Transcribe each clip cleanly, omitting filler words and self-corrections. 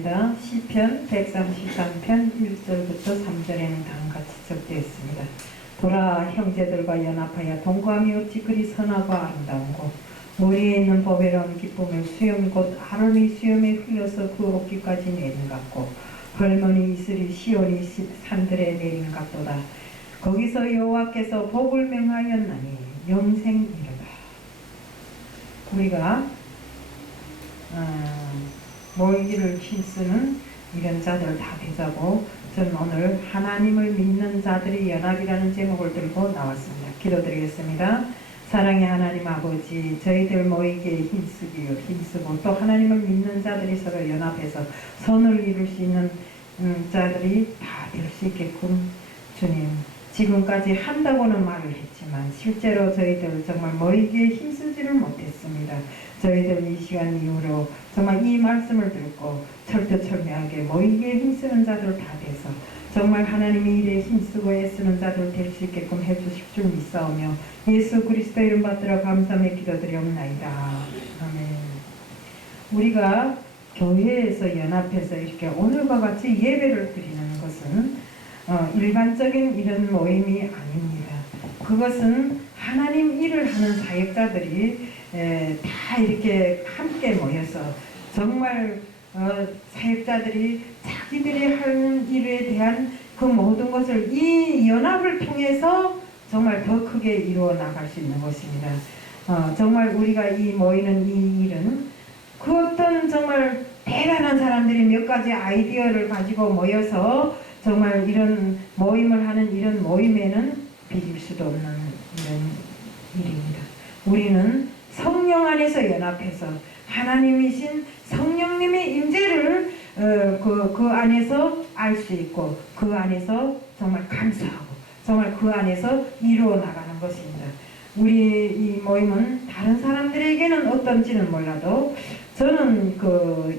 기도드리겠습니다. 시편 133편 1절부터 3절에는 다음같이 적되었습니다. 보라, 형제들과 연합하여 동거함이 어찌 그리 선하고 아름다운고, 머리에 있는 보배로운 기쁨을 수염 곧 아론이 수염에 흘려서 그 어깨까지 내린 같고, 헐머니 이슬이 시온이 산들에 내린 같도다. 거기서 여호와께서 복을 명하였나니 영생이로다. 우리가 모이기를 힘쓰는 이런 자들 다 되자고, 저는 오늘 하나님을 믿는 자들의 연합이라는 제목을 들고 나왔습니다. 기도드리겠습니다. 사랑의 하나님 아버지, 저희들 모이기에 힘쓰고 또 하나님을 믿는 자들이 서로 연합해서 선을 이룰 수 있는 자들이 다 될 수 있게끔 주님, 지금까지 한다고는 말을 했지만 실제로 저희들 정말 모이기에 힘쓰지를 못했습니다. 저희들 이 시간 이후로 정말 이 말씀을 듣고 철두철미하게 모이기에 힘쓰는 자들 다 돼서 정말 하나님의 일에 힘쓰고 애쓰는 자들 될 수 있게끔 해주실 줄 믿사오며 예수 그리스도 이름 받들어 감사하며 기도드리옵나이다. 아멘. 우리가 교회에서 연합해서 이렇게 오늘과 같이 예배를 드리는 것은 일반적인 이런 모임이 아닙니다. 그것은 하나님 일을 하는 사역자들이 다 이렇게 함께 모여서 정말 사역자들이 자기들이 하는 일에 대한 그 모든 것을 이 연합을 통해서 정말 더 크게 이루어 나갈 수 있는 것입니다. 정말 우리가 이 모이는 이 일은 그 어떤 정말 대단한 사람들이 몇 가지 아이디어를 가지고 모여서 정말 이런 모임을 하는 이런 모임에는 비길 수도 없는 이런 일입니다. 우리는 성령 안에서 연합해서 하나님이신 성령님의 임재를 그 안에서 알 수 있고 그 안에서 정말 감사하고 정말 그 안에서 이루어 나가는 것입니다. 우리 이 모임은 다른 사람들에게는 어떤지는 몰라도 저는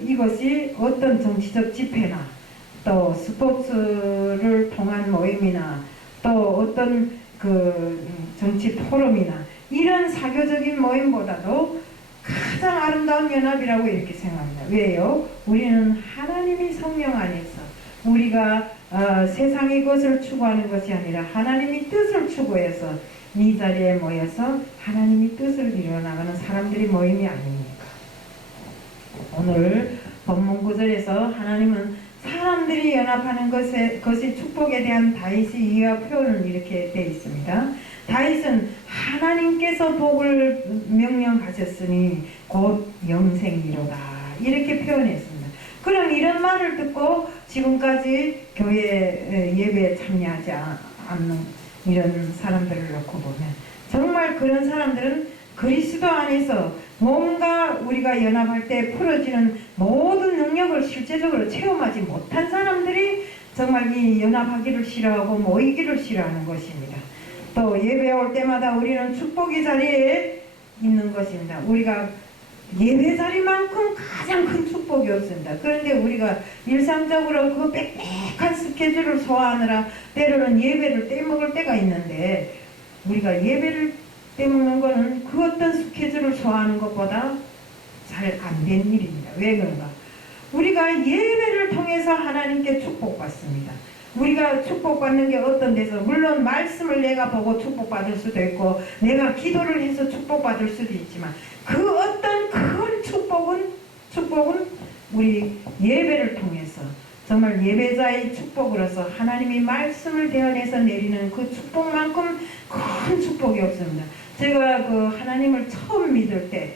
이것이 어떤 정치적 집회나 또 스포츠를 통한 모임이나 또 어떤 정치 포럼이나 이런 사교적인 모임보다도 가장 아름다운 연합이라고 이렇게 생각합니다. 왜요? 우리는 하나님이 성령 안에서 우리가 세상의 것을 추구하는 것이 아니라 하나님의 뜻을 추구해서 이 자리에 모여서 하나님의 뜻을 이루어나가는 사람들이 모임이 아닙니까? 오늘 본문 구절에서 하나님은 사람들이 연합하는 것이 축복에 대한 다윗의 이해와 표현은 이렇게 되어 있습니다. 다윗은 하나님께서 복을 명령하셨으니 곧 영생이로다 이렇게 표현했습니다. 그럼 이런 말을 듣고 지금까지 교회 예배에 참여하지 않는 이런 사람들을 놓고 보면 정말 그런 사람들은 그리스도 안에서 뭔가 우리가 연합할 때 풀어지는 모든 능력을 실제적으로 체험하지 못한 사람들이 정말 이 연합하기를 싫어하고 모이기를 싫어하는 것입니다. 또 예배 올 때마다 우리는 축복의 자리에 있는 것입니다. 우리가 예배 자리만큼 가장 큰 축복이 없습니다. 그런데 우리가 일상적으로 그 빽빽한 스케줄을 소화하느라 때로는 예배를 떼먹을 때가 있는데 우리가 예배를 떼먹는 거는 그 어떤 스케줄을 소화하는 것보다 잘 안 된 일입니다. 왜 그런가? 우리가 예배를 통해서 하나님께 축복받습니다. 우리가 축복받는 게 어떤 데서 물론 말씀을 내가 보고 축복받을 수도 있고 내가 기도를 해서 축복받을 수도 있지만 그 어떤 큰 축복은 우리 예배를 통해서 정말 예배자의 축복으로서 하나님이 말씀을 대언해서 내리는 그 축복만큼 큰 축복이 없습니다. 제가 하나님을 처음 믿을 때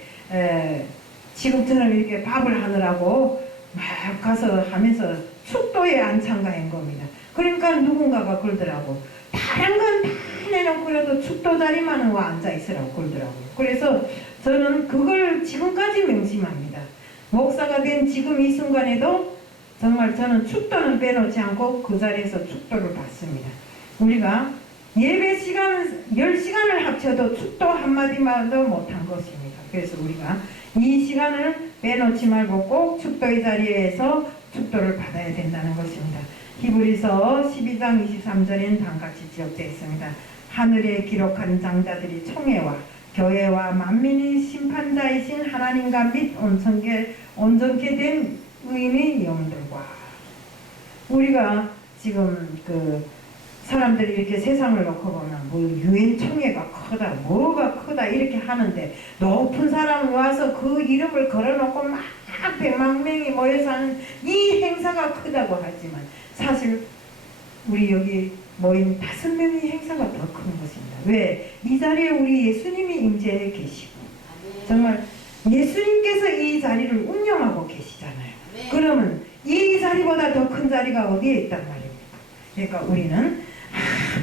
지금처럼 이렇게 밥을 하느라고 막 가서 하면서 축도에 안 참가한 겁니다. 그러니까 누군가가 그러더라고. 다른 건 다 내놓고라도 축도 자리만은 와 앉아있으라고 그러더라고요. 그래서 저는 그걸 지금까지 명심합니다. 목사가 된 지금 이 순간에도 정말 저는 축도는 빼놓지 않고 그 자리에서 축도를 받습니다. 우리가 예배 시간 10시간을 합쳐도 축도 한마디만도 못한 것입니다. 그래서 우리가 이 시간을 빼놓지 말고 꼭 축도의 자리에서 축도를 받아야 된다는 것입니다. 히브리서 12장 23절엔 다음같이 기록되어 있습니다. 하늘에 기록한 장자들이 총회와 교회와 만민의 심판자이신 하나님과 및 온전케 된 의인의 영들과 우리가 지금 그 사람들이 이렇게 세상을 놓고 보면 뭐 유엔 총회가 크다 뭐가 크다 이렇게 하는데 높은 사람이 와서 그 이름을 걸어놓고 막 100만 명이 모여서 하는 이 행사가 크다고 하지만 사실 우리 여기 모인 5명의 행사가 더 큰 것입니다. 왜? 이 자리에 우리 예수님이 임재해 계시고 정말 예수님께서 이 자리를 운영하고 계시잖아요. 그러면 이 자리보다 더 큰 자리가 어디에 있단 말입니까? 그러니까 우리는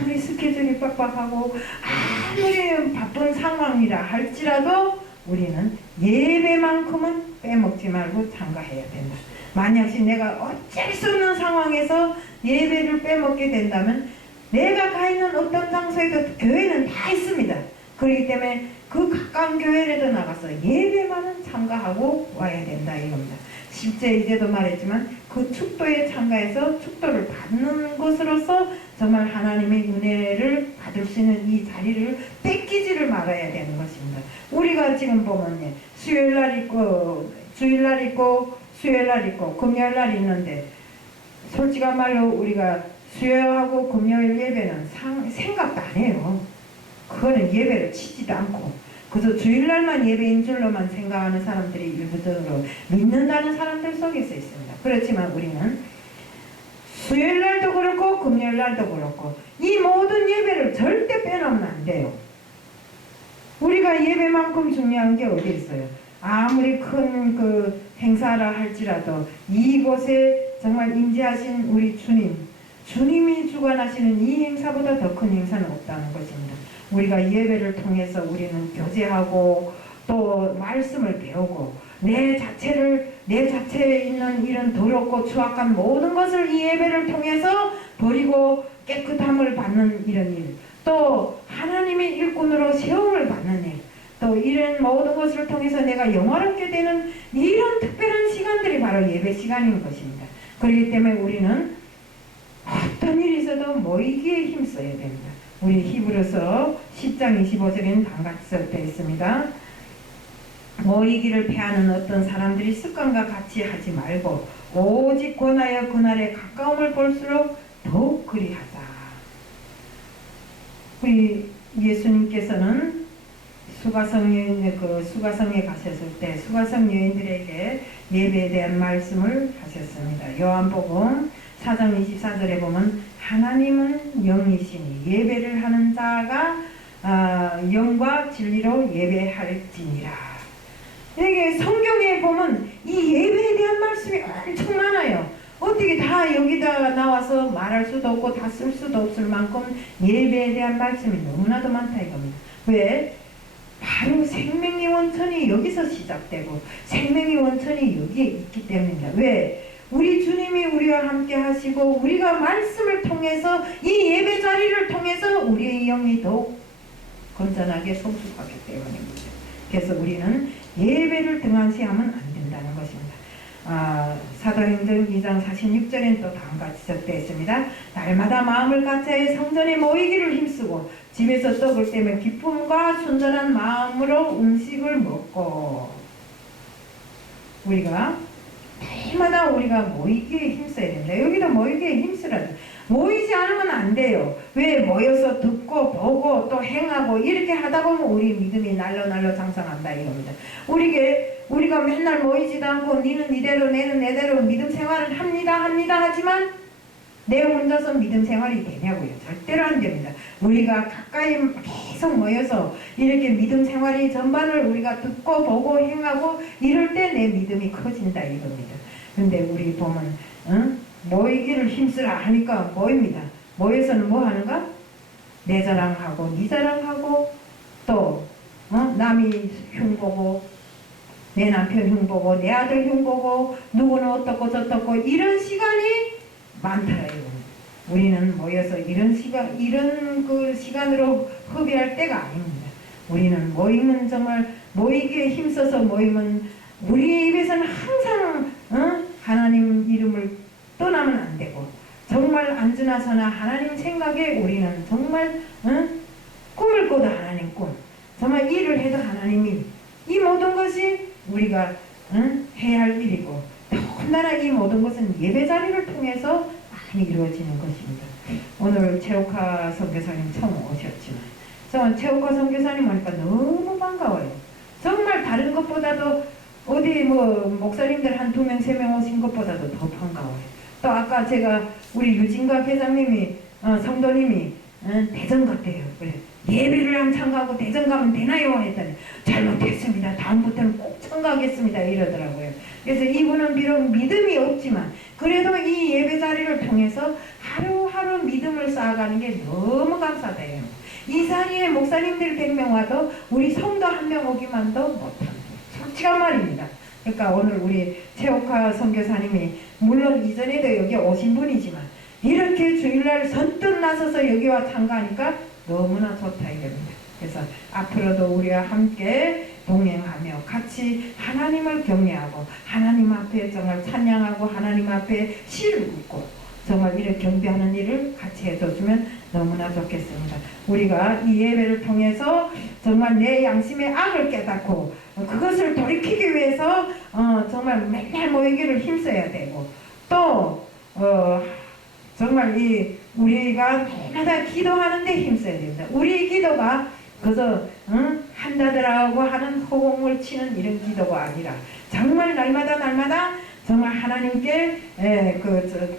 아무리 스케줄이 빡빡하고 아무리 바쁜 상황이라 할지라도 우리는 예배만큼은 빼먹지 말고 참가해야 된다. 만약시 내가 어쩔 수 없는 상황에서 예배를 빼먹게 된다면 내가 가 있는 어떤 장소에도 교회는 다 있습니다. 그렇기 때문에 그 가까운 교회라도 나가서 예배만은 참가하고 와야 된다 이겁니다. 실제 이제도 말했지만 그 축도에 참가해서 축도를 받는 것으로서 정말 하나님의 은혜를 받을 수 있는 이 자리를 뺏기지를 말아야 되는 것입니다. 우리가 지금 보면 수요일날 있고 주일날 있고 수요일날 있고 금요일날 있는데 솔직한 말로 우리가 수요하고 금요일 예배는 생각도 안 해요. 그거는 예배를 치지도 않고 그래서 주일날만 예배인 줄로만 생각하는 사람들이 일부적으로 믿는다는 사람들 속에서 있습니다. 그렇지만 우리는 수요일날도 그렇고 금요일날도 그렇고 이 모든 예배를 절대 빼놓으면 안 돼요. 우리가 예배만큼 중요한 게 어디 있어요? 아무리 큰 그 행사라 할지라도 이곳에 정말 임재하신 우리 주님이 주관하시는 이 행사보다 더 큰 행사는 없다는 것입니다. 우리가 예배를 통해서 우리는 교제하고 또 말씀을 배우고 내 자체에 있는 이런 더럽고 추악한 모든 것을 이 예배를 통해서 버리고 깨끗함을 받는 이런 일, 또 하나님의 일꾼으로 세움을 받는 일, 또 이런 모든 것을 통해서 내가 영화롭게 되는 이런 특별한 시간들이 바로 예배 시간인 것입니다. 그렇기 때문에 우리는 어떤 일이 있어도 모이기에 힘써야 됩니다. 우리 히브리서 10장 25절에는 다음같이 써져 있습니다. 모이기를 패하는 어떤 사람들이 습관과 같이 하지 말고 오직 권하여 그날의 가까움을 볼수록 더욱 그리하자. 우리 예수님께서는 수가성에 가셨을 때 수가성 여인들에게 예배에 대한 말씀을 하셨습니다. 요한복음 4장 24절에 보면 하나님은 영이시니 예배를 하는 자가 영과 진리로 예배할지니라. 이게 성경에 보면 이 예배에 대한 말씀이 엄청 많아요. 어떻게 다 여기다 나와서 말할 수도 없고 다 쓸 수도 없을 만큼 예배에 대한 말씀이 너무나도 많다 이겁니다. 왜? 바로 생명의 원천이 여기서 시작되고 생명의 원천이 여기에 있기 때문입니다. 왜? 우리 주님이 우리와 함께 하시고 우리가 말씀을 통해서 이 예배 자리를 통해서 우리의 영이 더욱 건전하게 성숙하기 때문입니다. 그래서 우리는 예배를 등한시하면 안 된다는 것입니다. 사도행전 2장 46절엔 또 다음같이 적되어 있습니다. 날마다 마음을 같이 성전에 모이기를 힘쓰고 집에서 떡을 떼며 기쁨과 순전한 마음으로 음식을 먹고 우리가 날마다 우리가 모이기에 힘써야 됩니다. 여기도 모이기에 힘쓰라. 모이지 않으면 안 돼요. 왜? 모여서 듣고 보고 또 행하고 이렇게 하다 보면 우리 믿음이 날로 장성한다 이겁니다. 우리가 맨날 모이지도 않고 니는 니대로 내는 내대로 믿음 생활을 합니다 하지만 내 혼자서 믿음 생활이 되냐고요. 절대로 안 됩니다. 우리가 가까이 계속 모여서 이렇게 믿음 생활이 전반을 우리가 듣고 보고 행하고 이럴 때 내 믿음이 커진다 이겁니다. 근데 우리 보면 모이기를 힘쓰라 하니까 모입니다. 모여서는 뭐 하는가? 내 자랑하고 네 자랑하고 또 남이 흉보고 내 남편 흉보고 내 아들 흉보고 누구는 어떻고 저떻고 이런 시간이 많더라 이거. 우리는 모여서 이런 시간으로 허비할 때가 아닙니다. 우리는 모이면 정말 모이기에 힘써서 모이면 우리의 입에서는 항상 하나님 이름을 떠나면 안 되고 정말 안지나서나 하나님 생각에 우리는 정말 꿈을 꿔도 하나님 꿈 정말 일을 해도 하나님 일 이 모든 것이 우리가 해야 할 일이고 더 더군다나 이 모든 것은 예배 자리를 통해서 많이 이루어지는 것입니다. 오늘 최옥화 선교사님 처음 오셨지만 저는 최옥화 선교사님 보니까 너무 반가워요. 정말 다른 것보다도 어디 뭐 목사님들 한 2명, 3명 오신 것보다도 더 반가워요. 또 아까 제가 우리 유진과 회장님이 성도님이 대전 갔대요. 그래. 예배를 안 참가하고 대전 가면 되나요? 했더니 잘못했습니다. 다음부터는 꼭 참가하겠습니다. 이러더라고요. 그래서 이분은 비록 믿음이 없지만 그래도 이 예배 자리를 통해서 하루하루 믿음을 쌓아가는 게 너무 감사해요. 이 자리에 목사님들 100명 와도 우리 성도 1명 오기만도 못합니다. 솔직한 말입니다. 그러니까 오늘 우리 최옥화 선교사님이 물론 이전에도 여기 오신 분이지만 이렇게 주일날 선뜻 나서서 여기 와 참가하니까 너무나 좋다 이겁니다. 그래서 앞으로도 우리와 함께 동행하며 같이 하나님을 경외하고 하나님 앞에 정말 찬양하고 하나님 앞에 시를 긋고 정말 이렇게 경배하는 일을 같이 해줬으면 너무나 좋겠습니다. 우리가 이 예배를 통해서 정말 내 양심의 악을 깨닫고 그것을 돌이키기 위해서 정말 맨날 모이기를 힘써야 되고 또 정말 우리가 매일마다 기도하는데 힘써야 됩니다. 우리의 기도가 그저 한다더라고 하는 허공을 치는 이런 기도가 아니라 정말 날마다 정말 하나님께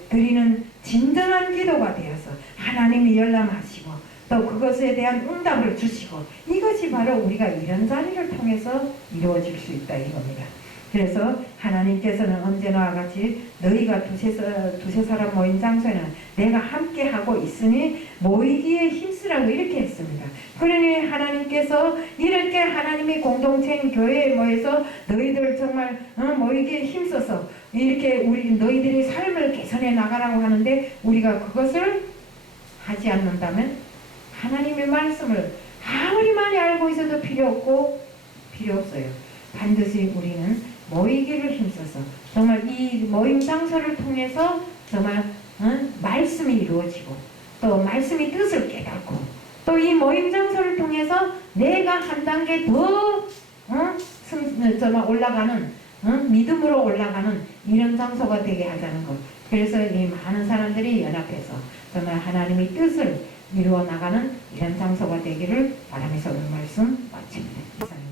드리는 진정한 기도가 되어서 하나님이 열람하시고 또 그것에 대한 응답을 주시고 이것이 바로 우리가 이런 자리를 통해서 이루어질 수 있다 이겁니다. 그래서 하나님께서는 언제나 같이 너희가 두세 사람 모인 장소에는 내가 함께 하고 있으니 모이기에 힘쓰라고 이렇게 했습니다. 그러니 하나님께서 이렇게 하나님이 공동체인 교회에 모여서 너희들 정말 모이기에 힘써서 이렇게 너희들의 삶을 개선해 나가라고 하는데 우리가 그것을 하지 않는다면 하나님의 말씀을 아무리 많이 알고 있어도 필요 없어요. 반드시 우리는 모이기를 힘써서 정말 이 모임 장소를 통해서 정말 말씀이 이루어지고 또 말씀이 뜻을 깨닫고 또 이 모임 장소를 통해서 내가 한 단계 더 정말 올라가는 믿음으로 올라가는 이런 장소가 되게 하자는 것. 그래서 이 많은 사람들이 연합해서 정말 하나님의 뜻을 이루어 나가는 이런 장소가 되기를 바라면서 오늘 말씀 마칩니다.